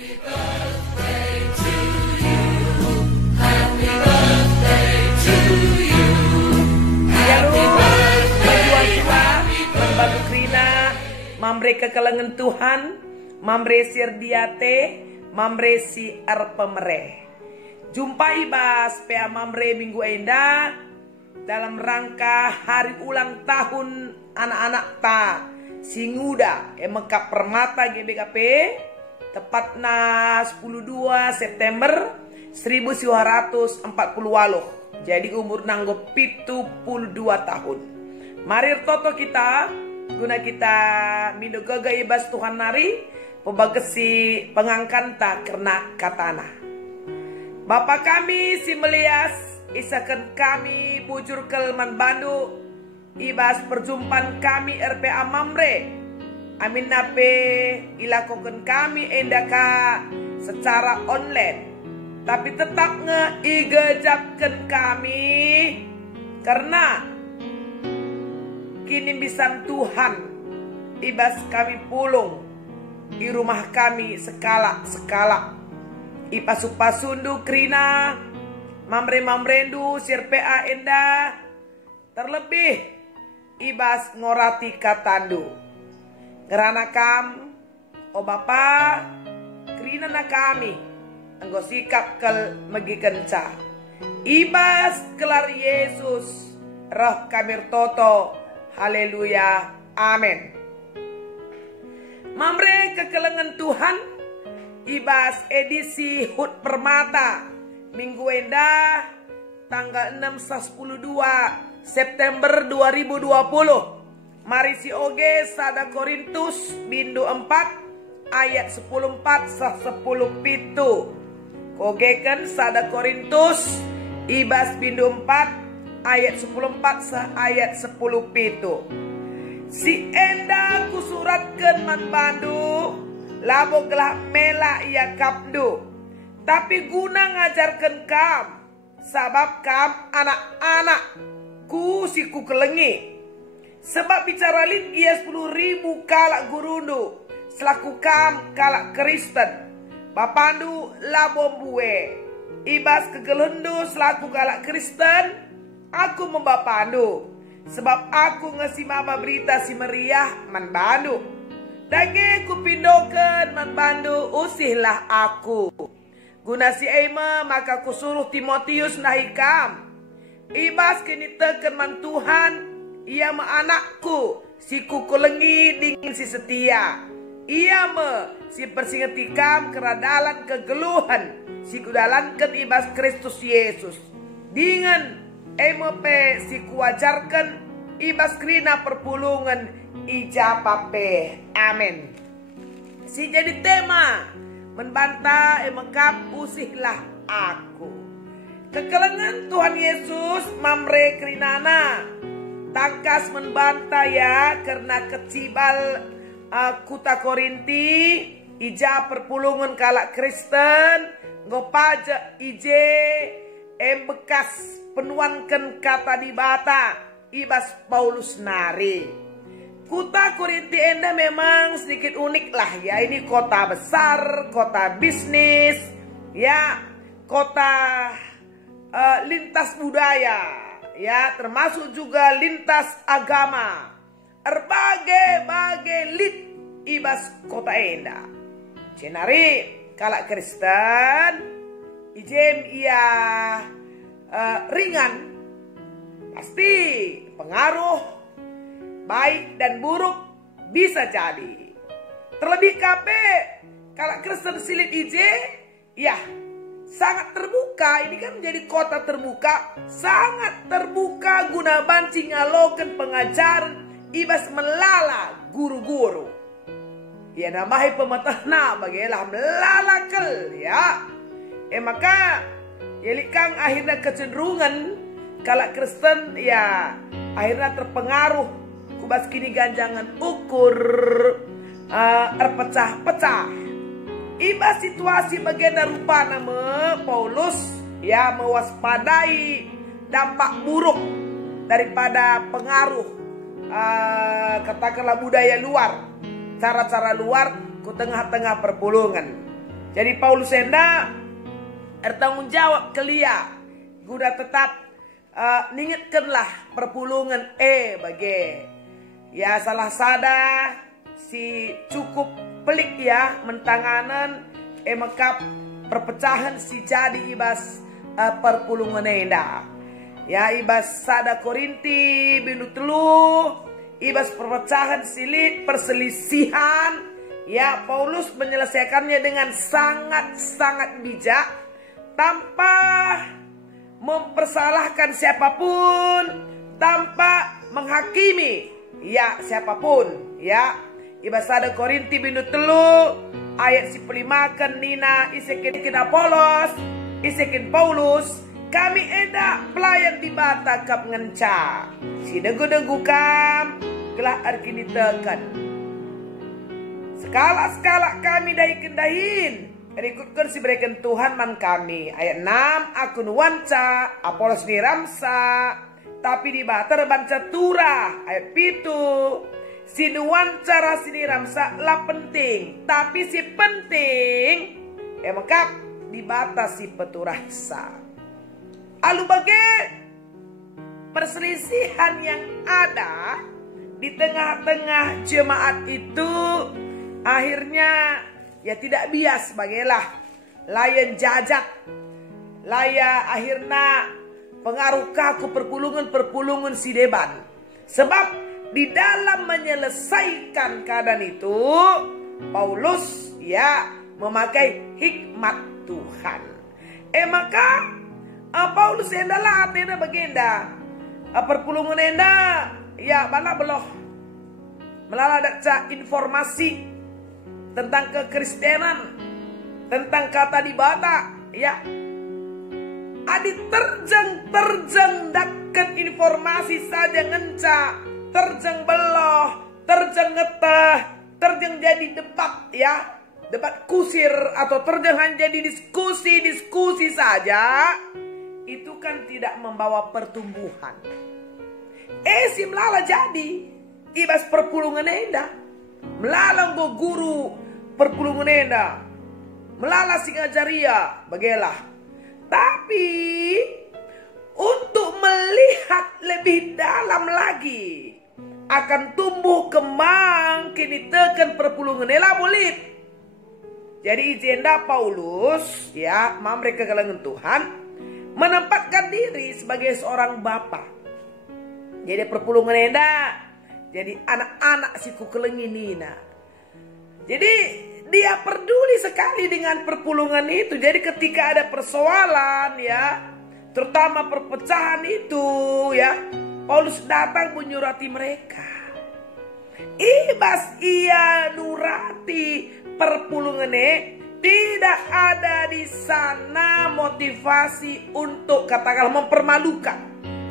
Mamre kekelengan Tuhan, mamre sirdiate, mamre si arpemere. Jumpa ibas PA Mamre minggu enda dalam rangka hari ulang tahun anak-anak ta Singuda Mekap Permata GBKP tepatna 12 September 1948. Jadi umur nanggo 72 tahun. Marir toto kita guna kita mindo gaga ibas Tuhan nari pembagesi pengangkanta karena katana. Bapak kami si Melias isakan kami bujur kelman bandu ibas perjumpaan kami RPA Mamre amin nape ilakokan kami endaka secara online tapi tetap ngeigejakan kami karena kini bisan Tuhan ibas kami pulung di rumah kami sekala ipasupasundu krina mamre-mamrendu sirpea enda terlebih ibas ngorati katandu ngerana kam o bapa krina na kami anggo sikap kel megi kenca ibas kelar Yesus roh kamir toto haleluya amin. Mamre kekelengan Tuhan ibas edisi HUT Permata minggu enda tanggal 6/12 September 2020. Mari si oge sada Korintus bindu 4 ayat 14-10 pitu. Kogeken sada Korintus ibas bindu 4 ayat 14 ayat 10 pitu. Si enda kusuratkan man bandu labo gelah mela ia kapdu tapi guna ngajarkan kam sabab kam anak-anak ku si ku kelengi sebab bicara lin ia 10.000 kalak gurundu selaku kam kalak Kristen bapandu labo buwe ibas kegelendu selaku kalak Kristen aku membapandu sebab aku ngesimama berita si meriah man bandu dage ku pindoken man bandu usihlah aku guna si Ema maka ku suruh Timotius nahikam ibas kini teken man Tuhan ia ma anakku si kukulengi dingin si setia ia me si persingetikam keradalan kegeluhan si kudalankan ibas Kristus Yesus dengan MP si kuajarkan ibas krina perpulungan ijapape amin. Si jadi tema membantah emekap usihlah aku. Kekelengan Tuhan Yesus mamre krinana tangkas membantah ya karena kecibal kuta Korinti ija perpulungan kalak Kristen ngopaja ije bekas penuankan kata di bata ibas Paulus nari. Kota Korinti enda memang sedikit unik lah ya, ini kota besar, kota bisnis ya, kota lintas budaya ya, termasuk juga lintas agama berbagai lit ibas kota enda cenari kalak Kristen ijem ia ringan pasti pengaruh baik dan buruk bisa jadi. Terlebih kape kalau Kristen silip ije ya sangat terbuka. Ini kan menjadi kota terbuka, sangat terbuka guna banci ngaloken pengajaran ibas melala guru-guru. Ya namanya pematahna bagilah melalakel ya. Maka yelikang akhirnya kecenderungan kalau Kristen ya akhirnya terpengaruh kubas kini ganjangan ukur terpecah-pecah. Iba situasi bagian rupa nama Paulus ya mewaspadai dampak buruk daripada pengaruh katakanlah budaya luar, cara-cara luar ke tengah-tengah perpulungan. Jadi Paulus enda bertanggung jawab ke lia guna tetap ningetkanlah perpulungan bagi ya salah sada si cukup pelik ya mentanganan makap perpecahan si jadi ibas perpulungan enda ya ibas sada Korinti bindu telu ibas perpecahan silit perselisihan ya Paulus menyelesaikannya dengan sangat-sangat bijak tanpa mempersalahkan siapapun, tanpa menghakimi ya siapapun ya. Ibasada Korinti bindu telu ayat si pelimakan nina isekin Apolos isekin Paulus kami eda pelayan di bata kap ngenca si degu-degu kam gelah arkini tekan skala kami dahin ikutkan si berikan Tuhan man kami. Ayat 6 akun wanca Apolos ni ramsa tapi di bater banca tura. Ayat 7 si wanca rasini ramsa lah penting tapi si penting maka di batas si peturasa. Alu bagai perselisihan yang ada di tengah-tengah jemaat itu akhirnya ya tidak bias bagailah layan jajak laya akhirnya pengaruh kaku perpulungan si deban sebab di dalam menyelesaikan keadaan itu Paulus ya memakai hikmat Tuhan maka Paulus endalah atena bagenda perpulungan enda ya mana beloh melala informasi tentang kekristenan, tentang kata di bata, ya. Adi terjang daket informasi saja ngenca, terjang beloh, terjang ngeteh, terjang jadi debat, ya. Debat kusir atau terjang hanya jadi diskusi saja, itu kan tidak membawa pertumbuhan. Si melala jadi, ibas perpulungan enda. Melalang go guru perpulungan enda melala si ngajaria bagelah tapi untuk melihat lebih dalam lagi akan tumbuh kembang kini tekan perpulungan enda boleh jadi izenda Paulus ya mereka kalangan Tuhan menempatkan diri sebagai seorang bapa jadi perpulungan enda jadi anak-anak si kukelengi nina. Jadi dia peduli sekali dengan perpulungan itu. Jadi ketika ada persoalan ya, terutama perpecahan itu ya, Paulus datang menyurati mereka. Ibas ia nurati perpulungannya tidak ada di sana motivasi untuk katakanlah mempermalukan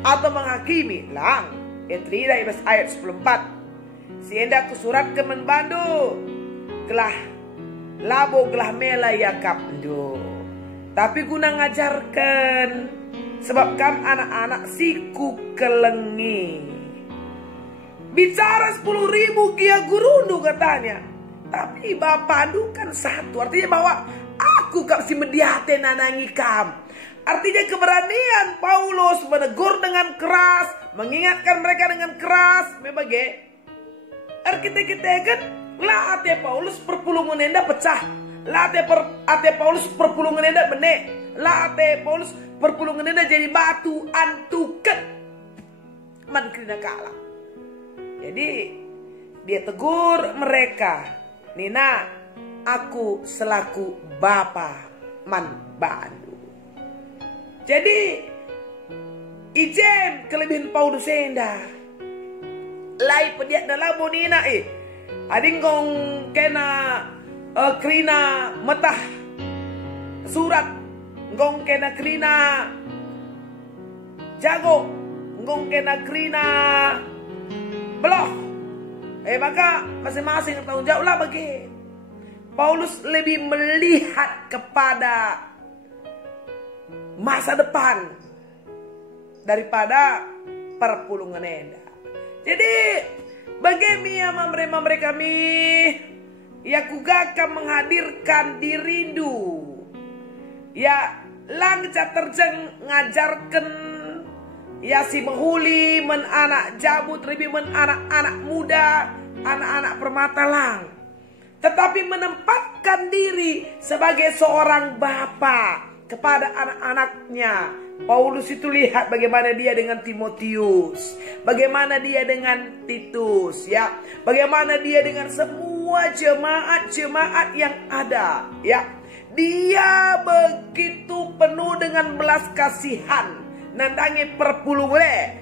atau menghakimi lang. Etrida ibas ayat 14 sienda kusurat ke menbandu gelah labo gelah mela yakap do tapi guna ngajarkan sebab kam anak-anak siku kelengi bicara 10.000 kia gurundu katanya tapi bapak du kan satu artinya bahwa aku kap si mediate nanangi kam artinya keberanian Paulus menegur dengan keras, mengingatkan mereka dengan keras. Membagai kita kan lah ate Paulus perpulungan enda pecah, lah ate Paulus perpulungan enda benek, lah ate Paulus perpulungan enda jadi batu antuket man kena kalah. Jadi dia tegur mereka, Nina, aku selaku bapa man bandu. Jadi ijen kelebihan Paulus enda. Lai pediat dalam bonina ading gong kena krina metah surat gong kena krina jago gong kena krina beloh maka masing-masing tanggung jawab lah bagi Paulus lebih melihat kepada masa depan daripada perpulungan enda. Jadi bagi mereka ya kugaka menghadirkan dirindu. Ya langca terjeng ngajarkan ya si menghuli men anak jabut lebih men anak-anak muda, anak-anak permata lang. Tetapi menempatkan diri sebagai seorang bapak kepada anak-anaknya. Paulus itu lihat bagaimana dia dengan Timotius, bagaimana dia dengan Titus, ya, bagaimana dia dengan semua jemaat-jemaat yang ada, ya. Dia begitu penuh dengan belas kasihan, nandangi perpuluwe.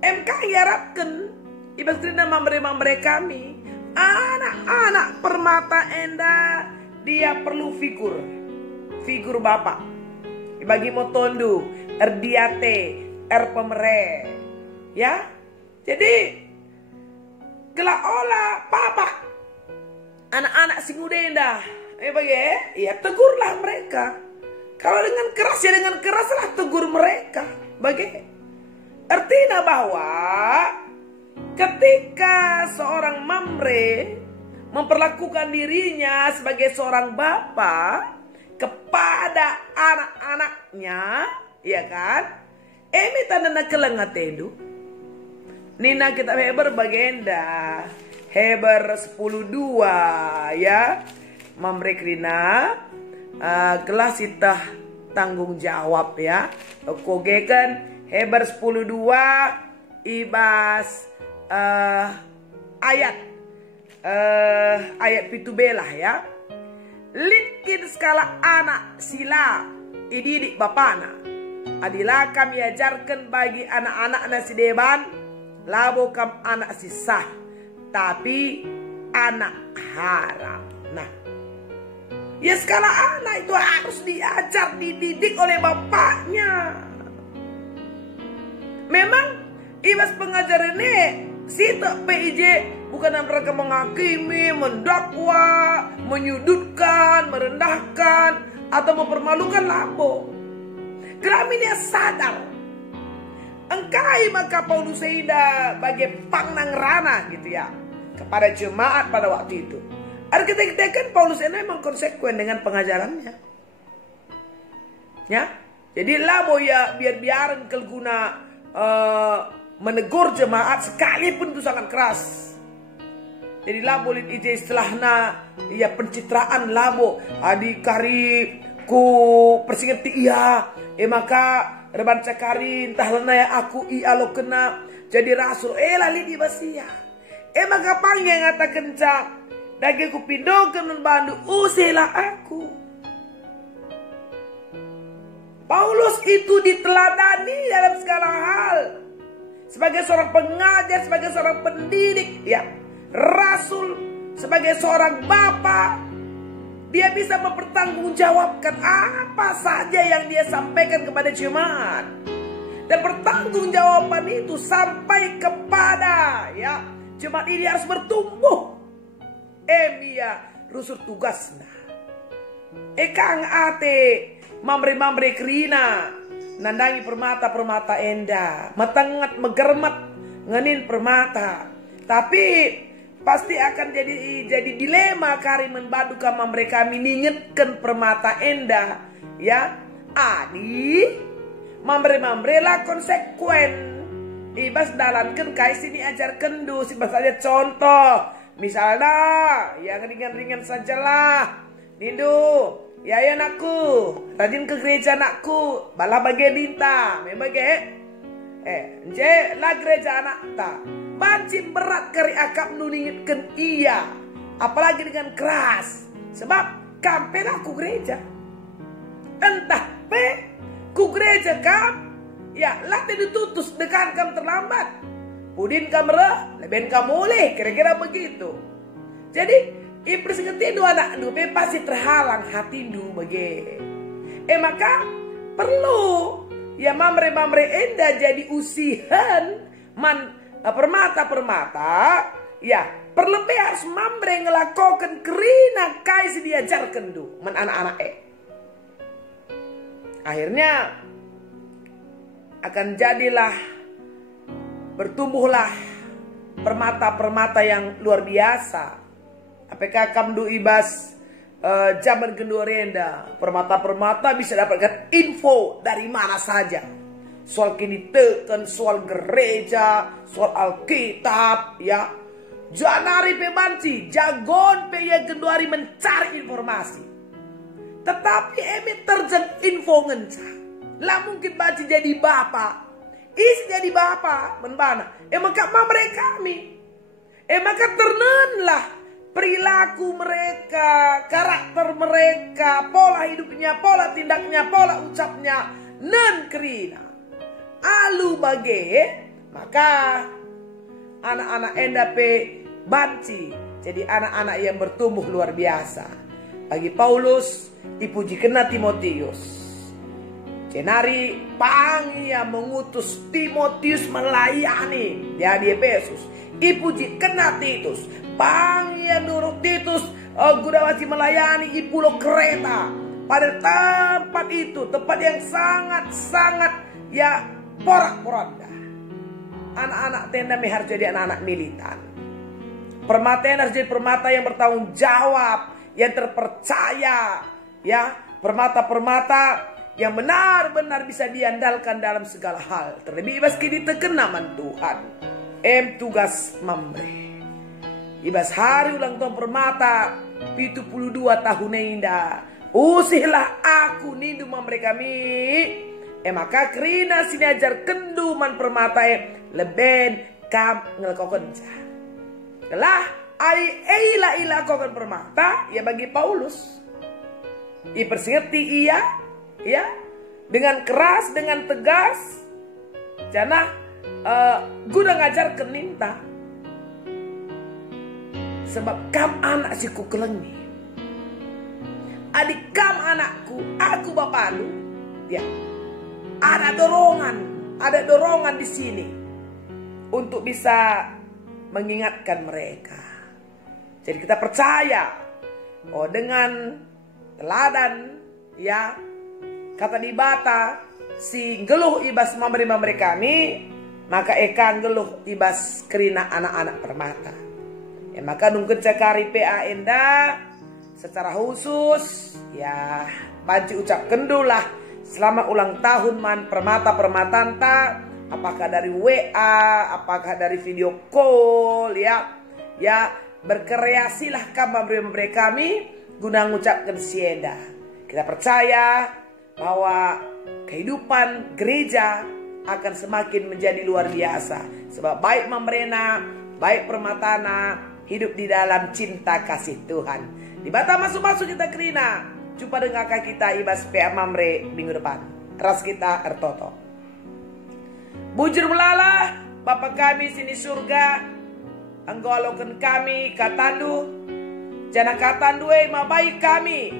MK harapkan ibastrina memberi kami anak-anak permata enda, dia perlu figur bapak. Bagi motondu, erdiate, pemere, ya. Jadi gelak olah papa anak-anak singudenda, ya tegurlah mereka. Kalau dengan keras ya dengan keraslah tegur mereka. Bagi artinya bahwa ketika seorang mamre memperlakukan dirinya sebagai seorang bapak kepada anak-anaknya, ya kan? Emi tanda kelengat itu. Nina kita Heber bagenda. Heber 10:2 ya. Mamrekrina kelas itah tanggung jawab ya. Kogekan Heber 10:2 ibas ayat pitubelah ya. Likin skala anak sila ididik bapana. Adilah kami ajarkan bagi anak-anak nasi deban, labo kam anak sisah, tapi anak haram. Nah, ya skala anak itu harus diajar, dididik oleh bapaknya. Memang ibas pengajaran ini sita PIJ bukan mereka menghakimi, mendakwa, menyudutkan, merendahkan, atau mempermalukan labo. Kelaminnya sadar. Engkai maka Paulus Seida bagai pangnang rana gitu ya. Kepada jemaat pada waktu itu. Ada kita kan Paulus ini memang konsekuen dengan pengajarannya. Ya. Jadi labo ya biar-biaran kelguna menegur jemaat sekalipun itu sangat keras. Jadi labo lin ije istilahna ya pencitraan labo adi kari ku persingeti iya maka reban cakari entah lena ya aku iya lo kena jadi rasul lali di basia maka panggil ngata kencang dagi ku pindokan bandu usila aku. Paulus itu diteladani dalam segala hal sebagai seorang pengajar, sebagai seorang pendidik ya. Rasul sebagai seorang bapak, dia bisa mempertanggungjawabkan apa saja yang dia sampaikan kepada jemaat. Dan pertanggungjawaban itu sampai kepada ya jemaat ini harus bertumbuh. Emia rusur tugasna. Ekang ate mamre krina nandangi permata enda matangat megermat ngenin permata. Tapi pasti akan jadi dilema kari membadu kama mereka miningetkan permata enda ya adi mamre lah konsekuen ibas dalankan kai sini ajar kendu si bas ada contoh misalnya yang ringan-ringan sajalah nindu ya anakku rajin ke gereja anakku bala bagai dinta membagai je la gereja anak ta banci berat kari akap nuningitkan iya apalagi dengan keras sebab kampen aku gereja entah ku gereja kam ya latih ditutus dekan kam terlambat udin kamera leben kamu oleh kira-kira begitu. Jadi impres ngetidu anak nu pasti terhalang hati nu bagi maka perlu ya mamre enda jadi usihan man permata ya perlebih harus mamre ngelakokan kerina kai diajarkan du man anak-anak akhirnya akan jadilah bertumbuhlah permata yang luar biasa apakah kamdu ibas zaman kedua renda. Permata-permata bisa dapatkan info dari mana saja. Soal kini tekan, soal gereja, soal Alkitab, ya. Janari pemanci, jagon pe yang kedua hari mencari informasi. Tetapi emi terjang info ngenca. Lah mungkin baca jadi bapak. Isi jadi bapak, menbana. Maka mereka kami. Maka ternenlah perilaku mereka, karakter mereka, pola hidupnya, pola tindaknya, pola ucapnya, nen kerina. Alu bage, maka anak-anak endape banci jadi anak-anak yang bertumbuh luar biasa. Bagi Paulus, dipuji kena Timotius. Cenari pangia mengutus Timotius melayani dia di Efesus. Ipuji kena Titus. Pangia nurut Titus gudawasi melayani di Pulau Kreta. Pada tempat itu, tempat yang sangat-sangat ya porak-poranda. Anak-anak tenda harus jadi anak-anak militan. Permata harus jadi permata yang bertanggung jawab, yang terpercaya, ya, permata-permata yang benar-benar bisa diandalkan dalam segala hal. Terlebih ibas kini terkenaman Tuhan. Tugas memberi. Ibas hari ulang tahun permata 72 tahun indah. Usihlah aku nindu memberi kami. Maka kerina sini ajar kenduman permata leben kam ngelakokenca. Telah ila koken permata ya bagi Paulus. Ipersingeti ia ya dengan keras, dengan tegas. Jana guna ngajar keninta. Sebab kam anak si ku kelengi. Adik kam anakku, aku bapak lu. Ya. Ada dorongan di sini untuk bisa mengingatkan mereka. Jadi kita percaya dengan teladan ya kata di bata si geluh ibas memberi kami, maka ekan geluh ibas kerina anak-anak permata. Maka nungken cakari PA enda secara khusus ya banci ucap kendulah selamat ulang tahun man permata-permatanta, apakah dari WA, apakah dari video call ya berkreasilah memberi kami guna mengucapkan sienda. Kita percaya bahwa kehidupan gereja akan semakin menjadi luar biasa. Sebab baik membrena, baik permatana, hidup di dalam cinta kasih Tuhan. Di bata masuk-masuk kita kerina. Jumpa dengan kakak kita ibas PA Mamre minggu depan. Ras kita ertoto. Bujur melala, Bapa kami sini surga. Anggolokan kami katandu. Jana katandu mabai kami.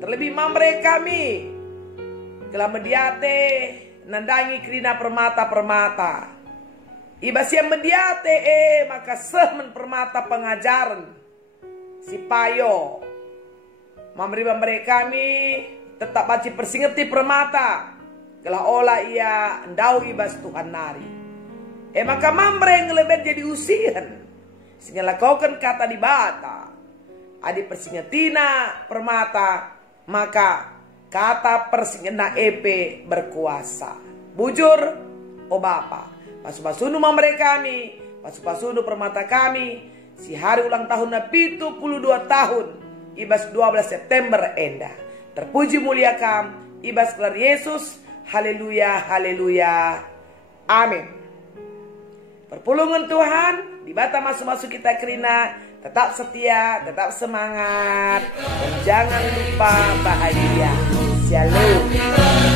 Terlebih Mamre kami. Telah mediate nandangi kerina permata-permata. Ibas yang mediate maka sehmen permata pengajaran. Si payo. Memberi kami tetap baci persingeti permata. Kelah olah ia ndau ibas Tuhan nari. Maka mamre ngelebet jadi usian. Sehingga lakukan kata di bata. Adi persingetina permata. Maka kata persingena EP berkuasa. Bujur o Bapa. Pasu-pasunu memberi kami. Pasu-pasunu permata kami. Si hari ulang tahun 72 tahun. Ibas 12 September enda. Terpuji mulia kam. Ibas gelar Yesus. Haleluya, haleluya. Amin. Perpulungan Tuhan. Di bata masuk-masuk kita kerina. Tetap setia, tetap semangat. Dan jangan lupa bahagia. Shalom.